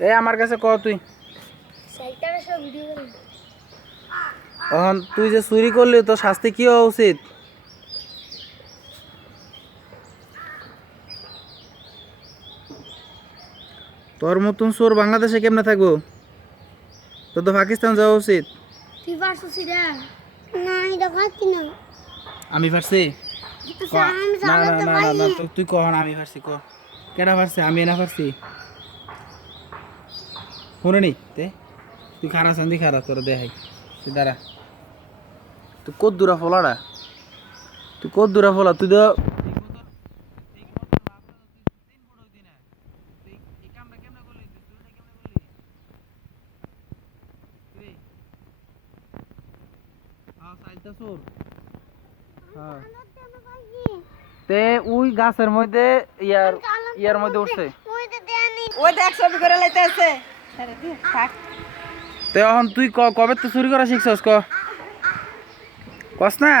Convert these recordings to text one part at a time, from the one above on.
এ আমার কাছে ক তুই? এখন তুই যে চুরি করলি তো শাস্তি কি হওয়া উচিত? তোর মতন চোর বাংলাদেশে কেমনে থাকব? তোর তো পাকিস্তান যাওয়া উচিত। আমি পারছি? না তুই- কহ আমি পারছি ক। কেডা পারছি? আমি না পারছি। শুনে নি তে তুই খারা চান্দি খারা তোর দেখাই। তুই দাঁড়া। তুই কত দূরা ফলাটা তুই কত দূরা ফলা তুই তো হ্যাঁ তে ওই গাছের মধ্যে ইয়ার ইয়ার মধ্যে উঠছে। ওই দেখ ছবি করে লাইতেছে থাক তে এখন তুই কবে তো চুরি করা শিখছস ক? কস না?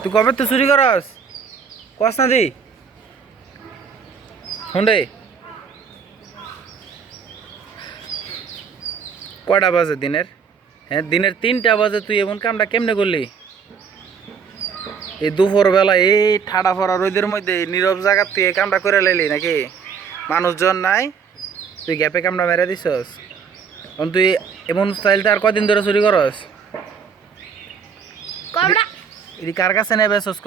তুই কবে তো চুরি করস? কস না দি। হুন্ডে কয়টা বাজে দিনের? হ্যাঁ দিনের তিনটা বাজে। তুই এমন কামটা কেমনে করলি? এই দুপুর বেলা এই ঠাডা ফড়া রোদের মধ্যে নীরব জায়গা তুই কামটা করে লাইলি নাকি? মানুষজন নাই? তুই গ্যাপে কামটা মেরে দিছস? এখন তুই এমন স্টাইলটা আর কদিন ধরে চুরি করস? এটি কার কাছে নেবে ক?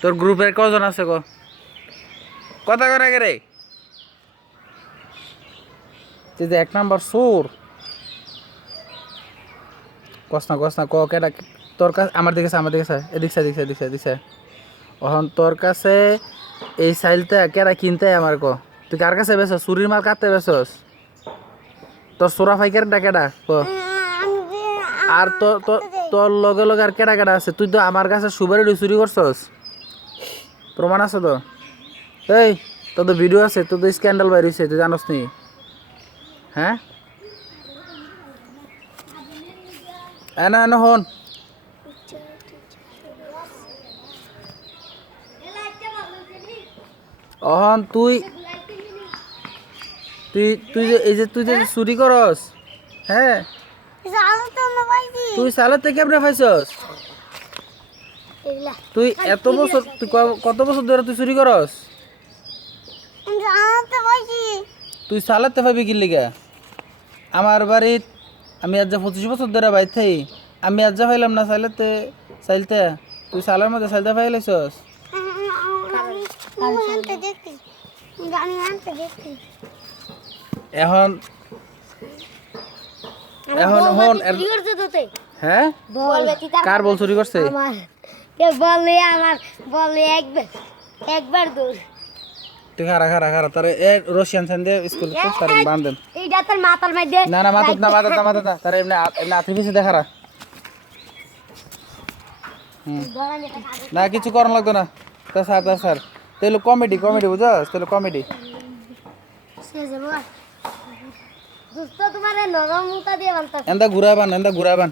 তোর গ্রুপের কজন আছে ক? কথা করে গে রে? যে এক নাম্বার সুর। কস না কস না ক কেটা তোর কাছে আমার দিকে আমার দিকে আছে। এদিক সে, এদিক সে, এদিক সে, এদিক সে। এখন তোর কাছে এই সাইলটা কেটা কিনতে আমার ক। তুই কার কাছে বেছস চুরির মাল কাটতে বেছস তোর সোরা ফাইকারটা কেটা ক। আর তো তোর লগে লগে আর কেডা কেডা আছে? তুই তো আমার কাছে সুবারি চুরি করছস। প্রমাণ আছে তো? এই তোর তো ভিডিও আছে তোর তো স্ক্যান্ডাল বাইরেছে তুই জানোস নি? হ্যাঁ? এনা এনা হন। অহন, তুই তুই তুই যে এই যে তুই যে চুরি করস হ্যাঁ? তুই সালাতে কেমনে পাইছস তুই এত বছর তুই কত বছর ধরে তুই চুরি করস? তুই সালাতে পাবি কি লিগা? আমার বাড়িত আমি আজ যা পঁচিশ বছর ধরে বাইর থাই আমি আজ যা পাইলাম না সাইলাতে সাইলতে তুই সালার মধ্যে সাইলতে পাইলাইছস আমি আনতে দেখছি আমি আনতে দেখছি এখন এখন হন হ্যাঁ? কার বল চুরি করছে? বলে আমার বলে একবার একবার দৌড়। তুই খারা খারা খারা তারে এ রশিয়ান সেন দে স্কুল তার বান্ধ দেন। এইটা তোর মাথার মধ্যে না না মাথা না মাথা না মাথা না তারে এমনি এমনি আত্রি পিছিয়ে দেখারা না কিছু করার লাগতো না। তা স্যার তা স্যার। তাহলে কমেডি কমেডি বুঝাস? তাহলে কমেডি শেষ হব দোস্ত তোমার নরম মুখা দিয়ে বানতা এন্দা ঘুরাবান এন্দা ঘুরাবান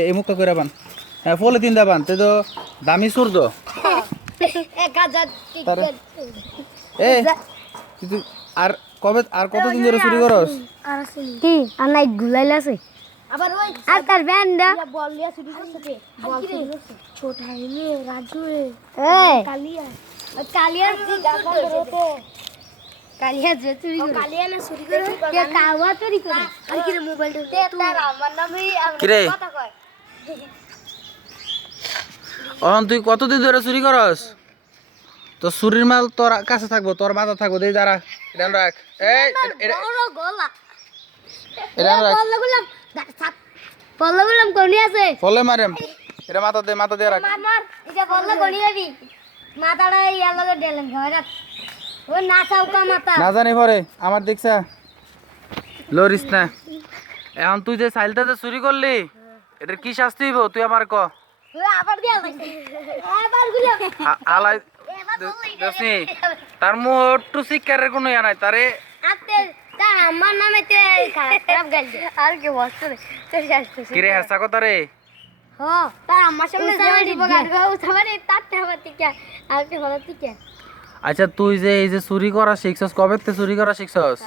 এই মুখটা ঘুরাবান হ্যাঁ ফলে তিন দাবান তে তো দামি সুর তো এ তুই আর কবে আর কতদিন ধরে চুরি করস? কি? আর নাই গুলাইলে আছে। আবার ওই আর তার ব্যান্ডা বল লিয়া চুরি করছে ছোট হাইলে রাজু এ কালিয়া। কালিয়া চুরি করছে কালিয়া যে চুরি করে। কালিয়া না চুরি করে? কে কাওয়া চুরি করে? আর কি মোবাইল তে তার আমার নামই কথা কয়। অহন তুই কতদিন ধরে চুরি করস? তো চুরির মাল তোর কাছে থাকব তোর মাথা থাকব। দেই দাঁড়া এটা রাখ। এই এটা- এটা- গলা। এটা রাখ। বল গুলাম কোনি আছে? ফলে মারেম। এটা মাথা দে মাথা দিয়ে রাখ। মার মার। এটা বল কোনি যাবি মাথাটা ইয়ার লগে ডেলেন ঘরে ও নাচাও কা মাথা। না জানি পরে আমার দেখছা। লরিস না এখন তুই যে সাইলটাতে চুরি করলি এটার কি শাস্তি হইব? তুই আমার ক। ও আবার দিয়া লাগছে। আবার গুলাম আ- আলাই দেখছি তার মোটু শিক্ষারের কোনো ইয়া নাই তারে আতে তা আমার নামে তে খারাপ খারাপ আর কি বসতে তো যাচ্ছে কিরে হাসা কথা রে? হ তার আমার সামনে যাবে দিব গাড়ি উঠাবারে তাতে আমার টিকা আর কি হলো টিকা আচ্ছা তুই যে এই যে চুরি করা শিখছস কবে তে চুরি করা শিখছস?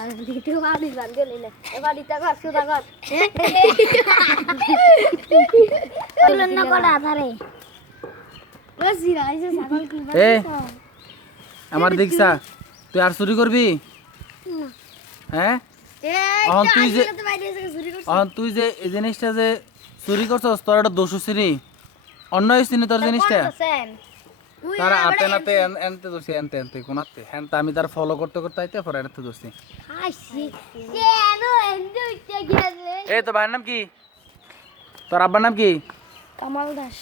আমার দেখছা তুই আর চুরি করবি? হ্যাঁ? তুই যে তুই যে এই জিনিসটা যে চুরি করছস? তোর একটা দোষ শ্রেণি অন্য শ্রেণি তোর জিনিসটা? তারা আতে নাতে এন- এনতে দোষী এনতে এনতে কোনাতে হ্যাঁ আমি তার ফলো করতে করতে আইতে পরে এনতে দোষী এই তো ভাইয়ের নাম কি? তোর আব্বার নাম কি? কামাল দাস।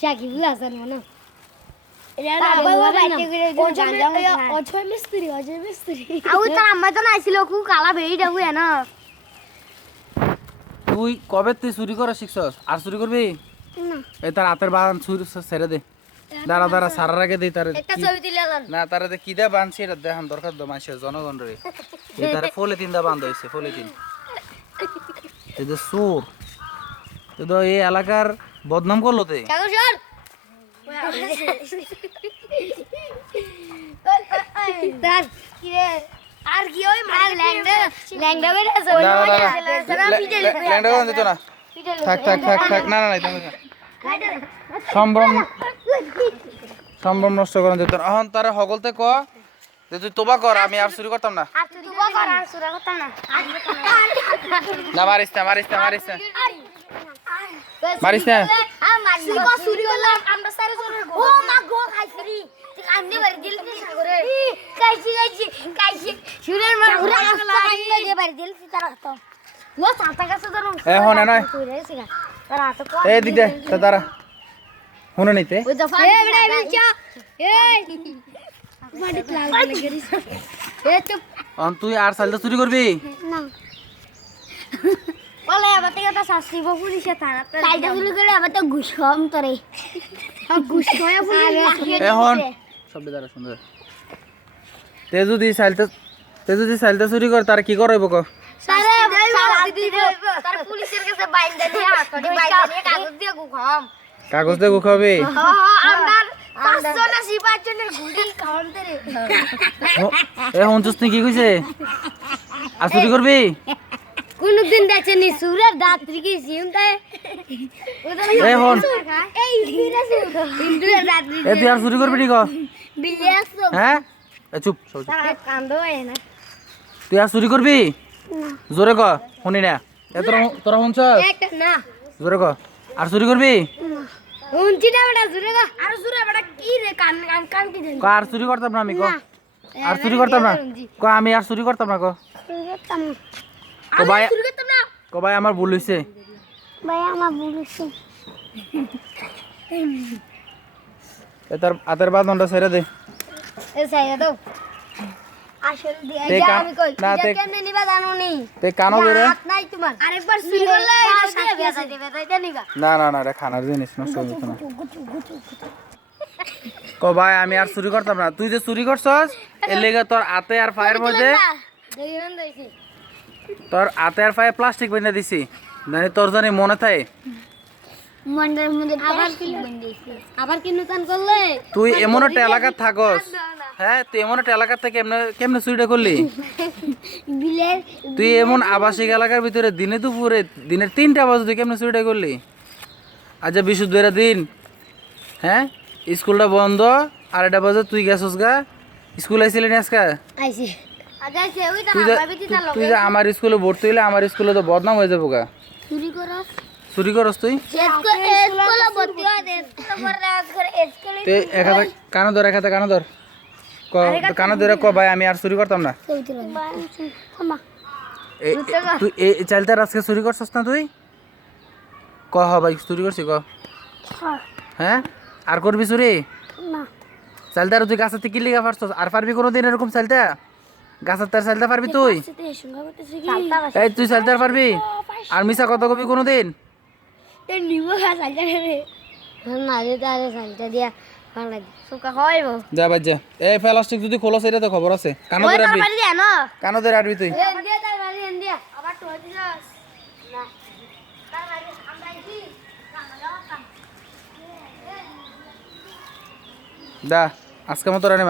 সাকিবুল হাসান মনে অজয় মিস্ত্রি অজয় মিস্ত্রি। আউ তার আম্মা তো নাইছিল খুব কালা বেরি ডাবু না? তুই কবে তুই চুরি করা শিখছস? আর চুরি করবি? এই তার হাতের বান চুরি ছেড়ে দে। দাঁড়া দাঁড়া সারার আগে দেই তার না তারা কি দে বানছি এটা দেখান দরকার তো মানুষের জনগণ রে। এই তারে ফলে তিন দা বান্ধ হয়েছে ফলে তিন এই যে সুর তুই তো এই এলাকার বদনাম করল তে। কি রে? আর কি ওই মার ল্যাংডা ল্যাংডা বেরে আছে ওই ল্যাংডা কোন দিত না থাক থাক থাক থাক না না না তুমি সম্ভ্রম সম্ভ্রম নষ্ট করেন এখন তারে হগলতে ক যে তুই তোবা কর আমি আর চুরি করতাম না আর তুই তুবা কর আর না না মারিস না মারিস না মারিস না মারিস না চুরি করলাম আমরা ও মা গো খাইছিরি তুই কামনে বাড়ি দিলি কি সাগরে কাইছি কাইছি কাইছি শুনের মা ঘুরে আসলা দিয়ে বাড়ি দিলি তার হাত ও সাতা কাছে তোর এ হনে নয় তুই রে সিগা তার হাত কো এ দিক দে তা দাঁড়া ওই দফা এ বড়া বিচা এই বাড়ি লাল লাগে এ চুপ এখন তুই আর সালটা চুরি করবি না বলে আবার থেকে তো শাস্তি পুলিশে থানা কাইটা চুরি করে আবার তো ঘুষ কম তোরে ঘুষ কয়া পুলিশ এখন সব সুন্দর তে যদি সাইলটা তে যদি সাইলটা চুরি কর তার কি করাইব ক? সারে শাস্তি দিব তার পুলিশের কাছে বাইন্দা নিয়ে হাতটি বাইন্দা নিয়ে কাগজ দিয়ে গুখাবি এ হঞ্চুস তুই কি কইছে? আর চুরি করবি? কোনদিন দেখছেন সুরের দাত্রি কি হন। এই এ তুই আর চুরি করবি নি ক? বিলিয়াস হ্যাঁ? এ চুপ সব হয় তুই আর চুরি করবি? জোরে ক শুনি না। এ তোরা তোরা শুনছ না। জোরে ক। আর চুরি করবি? উনচি না বেটা জুরে গা আর জুরে বেটা কি রে কান কান কান কি ক আর চুরি করতাম না আমি ক। আর চুরি করতাম না। ক আমি আর চুরি করতাম না ক। করতাম না। ক ভাই আমার ভুল হইছে। ভাই আমার ছেড়ে দে। এ সাইয়া দাও। আসল দিয়ে যা আমি কই না, না তে- কেমনে নিবা জানো নি? তে কানো ধরে হাত নাই তোমার। আরেকবার চুরি করলে দিয়ে বেটা দেবে তাই নিবা। না না না এটা খানার জিনিস নষ্ট না। ক ভাই আমি আর চুরি করতাম না। তুই যে চুরি করছস এর লেগে তোর হাতে আর পায়ের মধ্যে দেখি। তোর হাতে আর পায়ে প্লাস্টিক বেঁধে দিছি। জানি তোর জানি মনে থাকে। মন্ডের মধ্যে আবার কি? আবার কি নতুন করলে? তুই এমন একটা এলাকার থাকস। হ্যাঁ তুই এমন একটা এলাকার থেকে কেমনে কেমনে চুরিটা করলি? তুই এমন আবাসিক এলাকার ভিতরে দিনে দুপুরে দিনের তিনটা বাজে তুই কেমনে চুরিটা করলি? আচ্ছা বিশুদ্ধেরা দিন হ্যাঁ স্কুলটা বন্ধ। আর এটা বাজে তুই গেছস গা। স্কুল আইছিলি না আজকে? আইছে। তুই যে আমার স্কুলে ভর্তি হইলে আমার স্কুলে তো বদনাম হয়ে যাব গা। চুরি করস? তুই? কানো ধর এক হাতে কানো ধর। ক কানো ধরে ক ভাই আমি আর চুরি করতাম না। তুই এই চালটা আজকে চুরি করছস না তুই? ক হ ভাই চুরি করছি ক। হ্যাঁ? আর করবি চুরি? না চালটা তুই গাছের থেকে লিগা পারছস আর পারবি কোনো দিন এরকম চালটা গাছের তার চালটা পারবি তুই? এই তুই চালতে পারবি? আর মিশা কত কবি কোনোদিন? কি নিব। সাইডা রে না রে তারে সাইডা দিয়া ভালো লাগে। সুকা হয় বো যা বাজ যা। এই প্লাস্টিক যদি খোলস এটা তো খবর আছে। কানো ধরে আটবি। কানো ধরে আটবি তুই। দা আজকে মতো রানি